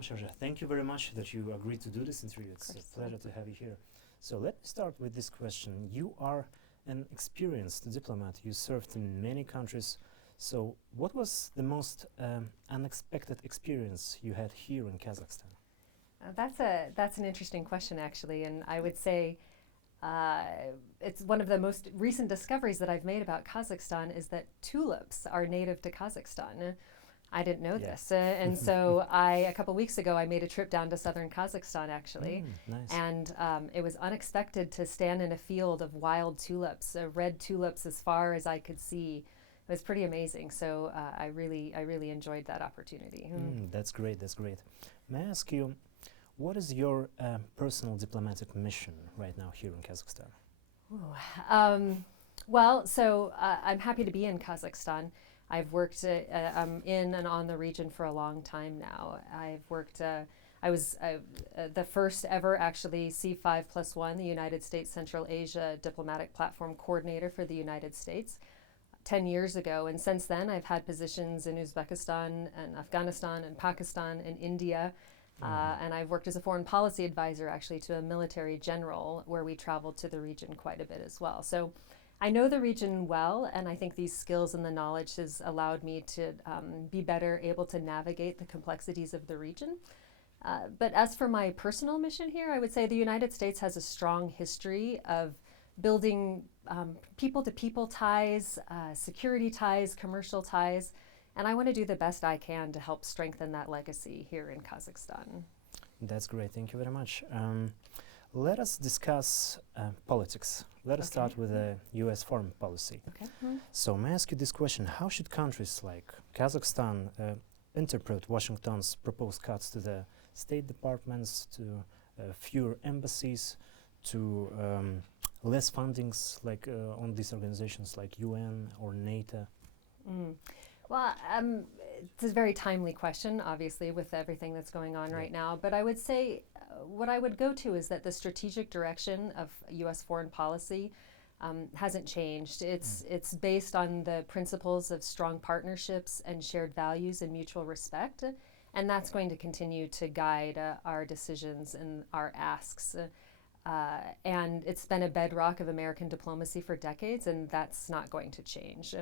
Sharjah, thank you very much that you agreed to do this interview. It's a pleasure to have you here. So let me start with this question. You are an experienced diplomat. You served in many countries. So what was the most unexpected experience you had here in Kazakhstan? That's an interesting question, actually, and I would say it's one of the most recent discoveries that I've made about Kazakhstan is that tulips are native to Kazakhstan. I didn't know this, and so a couple weeks ago, I made a trip down to southern Kazakhstan, actually, Nice. and it was unexpected to stand in a field of wild tulips, red tulips as far as I could see. It was pretty amazing, so I really enjoyed that opportunity. That's great, that's great. May I ask you, what is your personal diplomatic mission right now here in Kazakhstan? Well, so I'm happy to be in Kazakhstan. I've worked in and on the region for a long time now. I've worked, I was the first ever actually C5+1, the United States Central Asia Diplomatic Platform Coordinator for the United States 10 years ago. And since then, I've had positions in Uzbekistan and Afghanistan and Pakistan and India. And I've worked as a foreign policy advisor actually to a military general where we traveled to the region quite a bit as well. So I know the region well, and I think these skills and the knowledge has allowed me to be better able to navigate the complexities of the region. But as for my personal mission here, I would say the United States has a strong history of building people-to-people ties, security ties, commercial ties, and I want to do the best I can to help strengthen that legacy here in Kazakhstan. That's great. Thank you very much. Let us discuss politics. Let us start with the U.S. foreign policy. So may I ask you this question? How should countries like Kazakhstan interpret Washington's proposed cuts to the State Departments, to fewer embassies, to less fundings like on these organizations like UN or NATO? Well, it's a very timely question, obviously, with everything that's going on right now. But I would say what I would go to is that the strategic direction of U.S. foreign policy hasn't changed. It's based on the principles of strong partnerships and shared values and mutual respect. And that's going to continue to guide our decisions and our asks. And it's been a bedrock of American diplomacy for decades, and that's not going to change.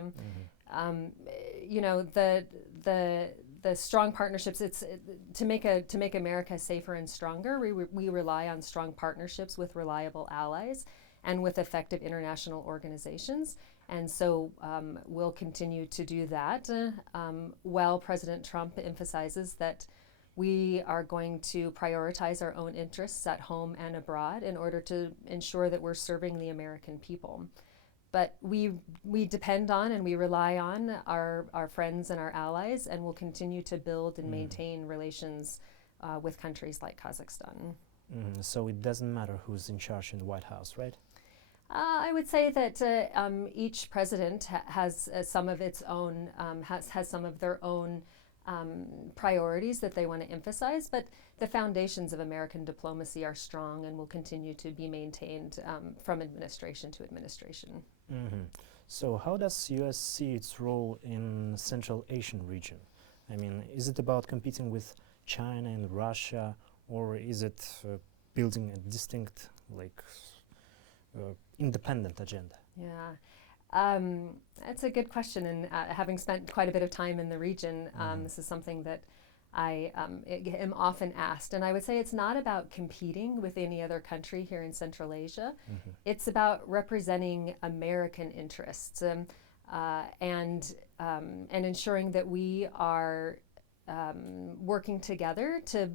You know, the strong partnerships. It's to make America safer and stronger. We rely on strong partnerships with reliable allies and with effective international organizations, and so we'll continue to do that. While President Trump emphasizes that we are going to prioritize our own interests at home and abroad in order to ensure that we're serving the American people. But we depend on and we rely on our friends and our allies, and we'll continue to build and maintain relations with countries like Kazakhstan. So it doesn't matter who's in charge in the White House, right? I would say that each president has some of its own, has some of their own priorities that they want to emphasize, but the foundations of American diplomacy are strong and will continue to be maintained from administration to administration. So how does U.S. see its role in the Central Asian region? I mean, is it about competing with China and Russia, or is it building a distinct, like, independent agenda? Yeah. That's a good question, and having spent quite a bit of time in the region, this is something that I am often asked, and I would say it's not about competing with any other country here in Central Asia. It's about representing American interests and ensuring that we are working together to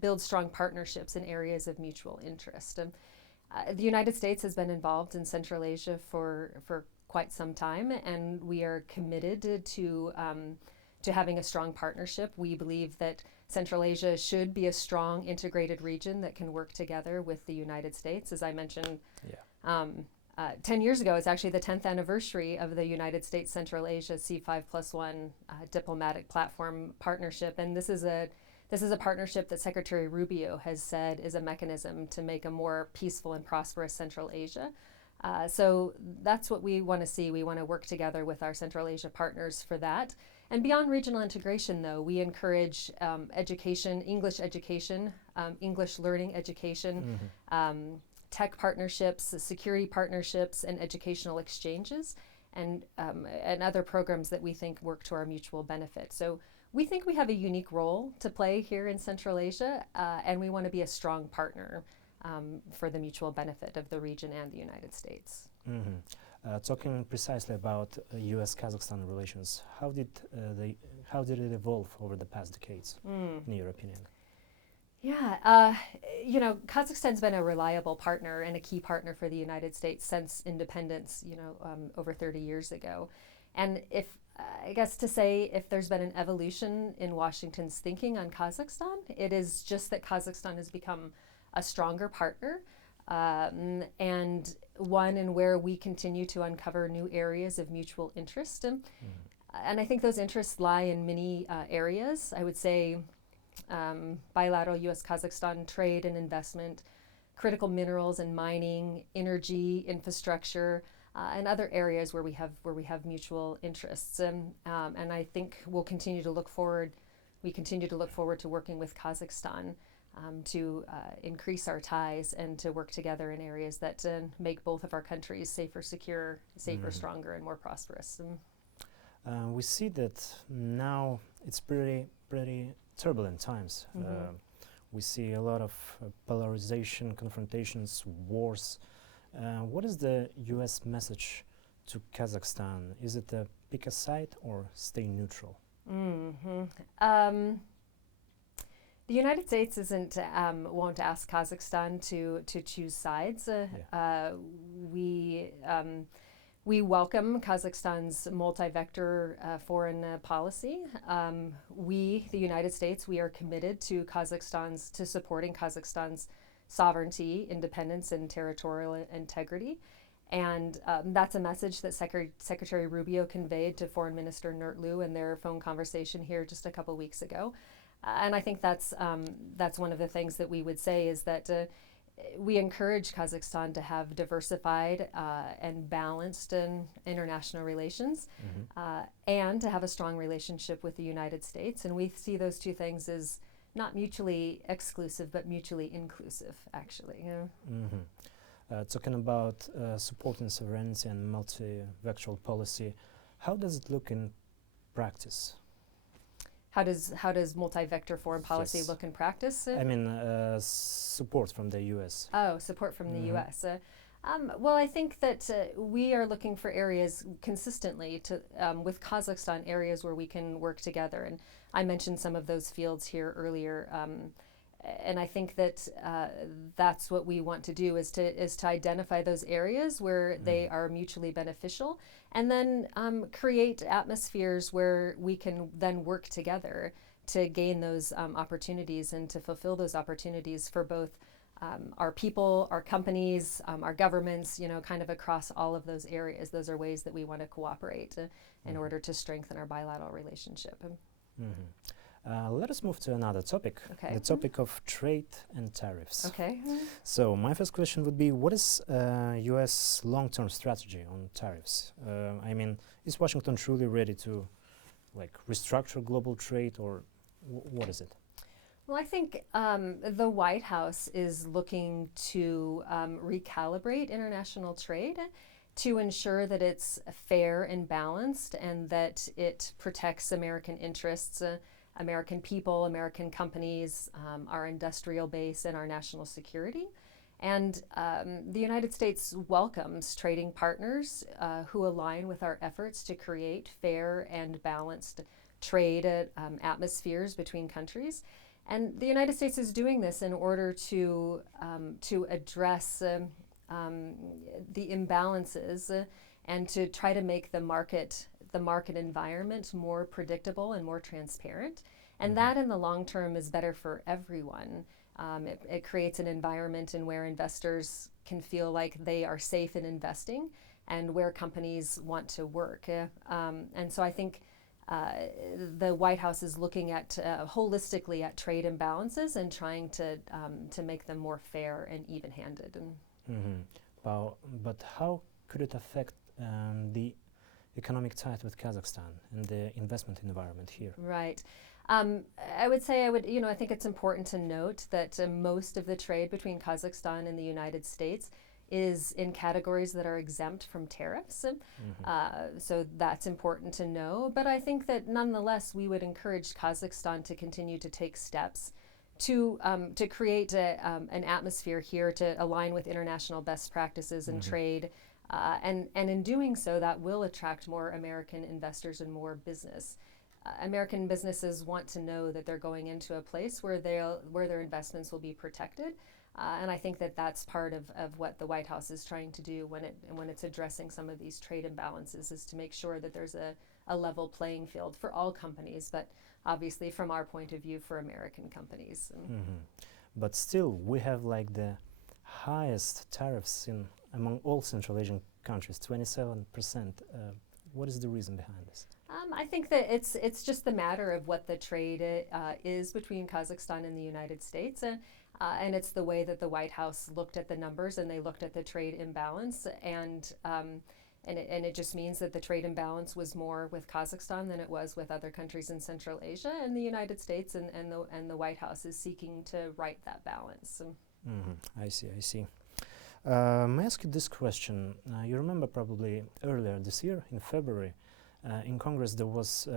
build strong partnerships in areas of mutual interest. The United States has been involved in Central Asia for quite some time, and we are committed to having a strong partnership. We believe that Central Asia should be a strong, integrated region that can work together with the United States. As I mentioned, 10 years ago, it's actually the 10th anniversary of the United States Central Asia C5+1 diplomatic platform partnership, and this is a partnership that Secretary Rubio has said is a mechanism to make a more peaceful and prosperous Central Asia. So that's what we want to see. We want to work together with our Central Asia partners for that. And beyond regional integration, though, we encourage education, English learning education, tech partnerships, security partnerships, and educational exchanges, and other programs that we think work to our mutual benefit. So we think we have a unique role to play here in Central Asia, and we want to be a strong partner for the mutual benefit of the region and the United States. Talking precisely about U.S.-Kazakhstan relations, how did it evolve over the past decades, in your opinion? Yeah, Kazakhstan's been a reliable partner and a key partner for the United States since independence, over 30 years ago. And I guess to say if there's been an evolution in Washington's thinking on Kazakhstan, it is just that Kazakhstan has become a stronger partner, and one in where we continue to uncover new areas of mutual interest. And I think those interests lie in many areas. I would say bilateral U.S.-Kazakhstan trade and investment, critical minerals and mining, energy, infrastructure, and other areas where we have mutual interests. And I think we'll continue to look forward. We continue to look forward to working with Kazakhstan to increase our ties and to work together in areas that make both of our countries safer, secure, stronger, and more prosperous. We see that now it's pretty turbulent times. We see a lot of polarization, confrontations, wars. What is the U.S. message to Kazakhstan? Is it pick a side or stay neutral? The United States won't ask Kazakhstan to choose sides. We welcome Kazakhstan's multi-vector foreign policy. We, the United States, we are committed to supporting Kazakhstan's sovereignty, independence, and territorial integrity. And that's a message that Secretary Rubio conveyed to Foreign Minister Nurtlu in their phone conversation here just a couple weeks ago. And I think that's one of the things that we would say is that we encourage Kazakhstan to have diversified and balanced international relations, and to have a strong relationship with the United States. And we see those two things as not mutually exclusive, but mutually inclusive, actually. Talking about supporting sovereignty and multivectoral policy, how does it look in practice? How does multi-vector foreign policy look in practice? I mean, support from the U.S. Oh, support from the U.S. Well, I think that we are looking for areas consistently with Kazakhstan, areas where we can work together. And I mentioned some of those fields here earlier. And I think that that's what we want to do is to identify those areas where they are mutually beneficial, and then create atmospheres where we can then work together to gain those opportunities and to fulfill those opportunities for both our people, our companies, our governments, kind of across all of those areas. Those are ways that we want to cooperate in order to strengthen our bilateral relationship. Let us move to another topic, the topic of trade and tariffs. Okay. So my first question would be, what is U.S. long-term strategy on tariffs? I mean, is Washington truly ready to restructure global trade, or what is it? Well, I think the White House is looking to recalibrate international trade to ensure that it's fair and balanced and that it protects American interests, American people, American companies, our industrial base, and our national security. And the United States welcomes trading partners who align with our efforts to create fair and balanced trade atmospheres between countries. And the United States is doing this in order to address the imbalances and to try to make the market environment more predictable and more transparent. And that in the long term is better for everyone. It creates an environment in where investors can feel like they are safe in investing and where companies want to work. And so I think the White House is looking at holistically at trade imbalances and trying to make them more fair and even-handed. But how could it affect the economic tie with Kazakhstan and the investment environment here? Right. I would say I think it's important to note that most of the trade between Kazakhstan and the United States is in categories that are exempt from tariffs. So that's important to know. But I think that nonetheless, we would encourage Kazakhstan to continue to take steps to create an atmosphere here to align with international best practices in trade. And in doing so, that will attract more American investors and more business. American businesses want to know that they're going into a place where their investments will be protected. And I think that that's part of what the White House is trying to do when it's addressing some of these trade imbalances, is to make sure that there's a level playing field for all companies, but obviously from our point of view for American companies. But still, we have like the highest tariffs among all Central Asian countries, 27%. What is the reason behind this? I think that it's just the matter of what the trade is between Kazakhstan and the United States. And it's the way that the White House looked at the numbers, and they looked at the trade imbalance, and it just means that the trade imbalance was more with Kazakhstan than it was with other countries in Central Asia, and the United States and the White House is seeking to right that balance. I see. May I ask you this question? You remember probably earlier this year, in February, in Congress there was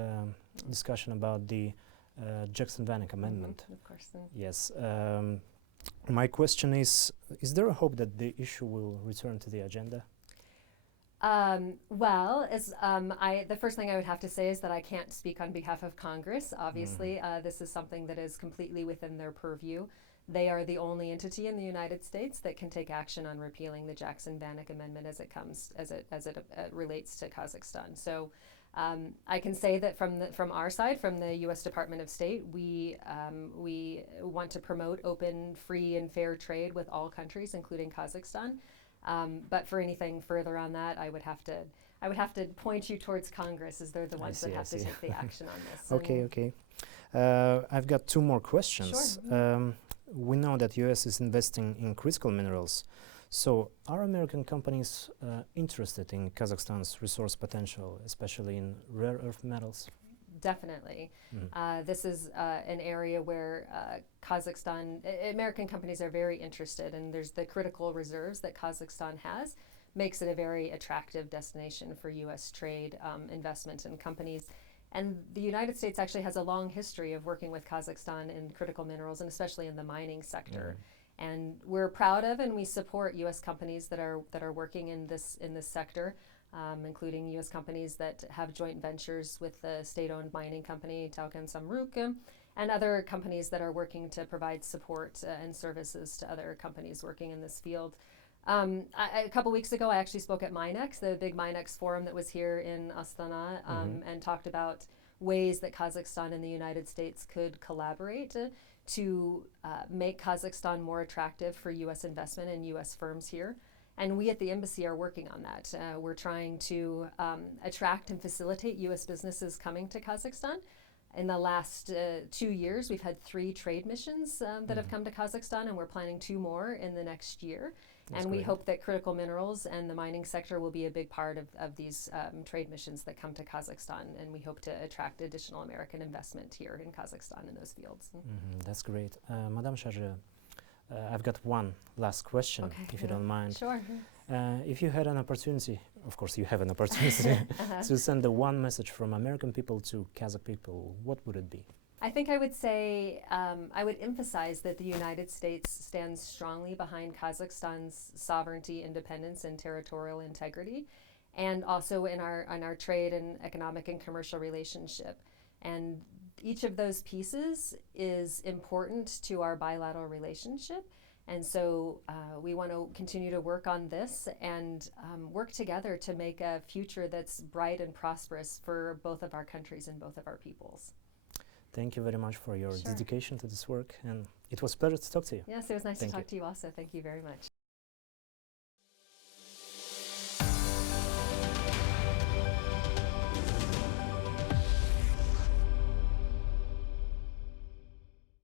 discussion about the Jackson-Vanik amendment. Of course. Yes. My question is there a hope that the issue will return to the agenda? Well, the first thing I would have to say is that I can't speak on behalf of Congress. Obviously, this is something that is completely within their purview. They are the only entity in the United States that can take action on repealing the Jackson-Vanik amendment as it relates to Kazakhstan. So I can say that from our side, from the U.S. Department of State, we want to promote open, free, and fair trade with all countries, including Kazakhstan. But for anything further on that, I would have to point you towards Congress, as they're the ones that have to take the action on this. Okay. I've got two more questions. Sure. We know that U.S. is investing in critical minerals. So are American companies interested in Kazakhstan's resource potential, especially in rare earth metals? Definitely. This is an area where American companies are very interested, and there's the critical reserves that Kazakhstan has, makes it a very attractive destination for U.S. trade, investment, and companies. And the United States actually has a long history of working with Kazakhstan in critical minerals, and especially in the mining sector. And we're proud of and we support U.S. companies that are working in this sector, including U.S. companies that have joint ventures with the state-owned mining company Tauken Samruk, and other companies that are working to provide support and services to other companies working in this field. A couple weeks ago, I actually spoke at Minex, the big Minex forum that was here in Astana, and talked about ways that Kazakhstan and the United States could collaborate to make Kazakhstan more attractive for U.S. investment and U.S. firms here. And we at the embassy are working on that. We're trying to attract and facilitate U.S. businesses coming to Kazakhstan. In the last 2 years, we've had 3 trade missions that have come to Kazakhstan, and we're planning 2 more in the next year. That's and great. We hope that critical minerals and the mining sector will be a big part of these trade missions that come to Kazakhstan, and we hope to attract additional American investment here in Kazakhstan in those fields. That's great. Madame Charge, I've got one last question, if you don't mind. Sure. If you had an opportunity, of course you have an opportunity, to send the one message from American people to Kazakh people, what would it be? I think I would say, I would emphasize that the United States stands strongly behind Kazakhstan's sovereignty, independence, and territorial integrity, and also in our trade and economic and commercial relationship. And each of those pieces is important to our bilateral relationship. And so we want to continue to work on this and work together to make a future that's bright and prosperous for both of our countries and both of our peoples. Thank you very much for your dedication to this work, and it was a pleasure to talk to you. Yes, it was nice to talk to you also. Thank you very much.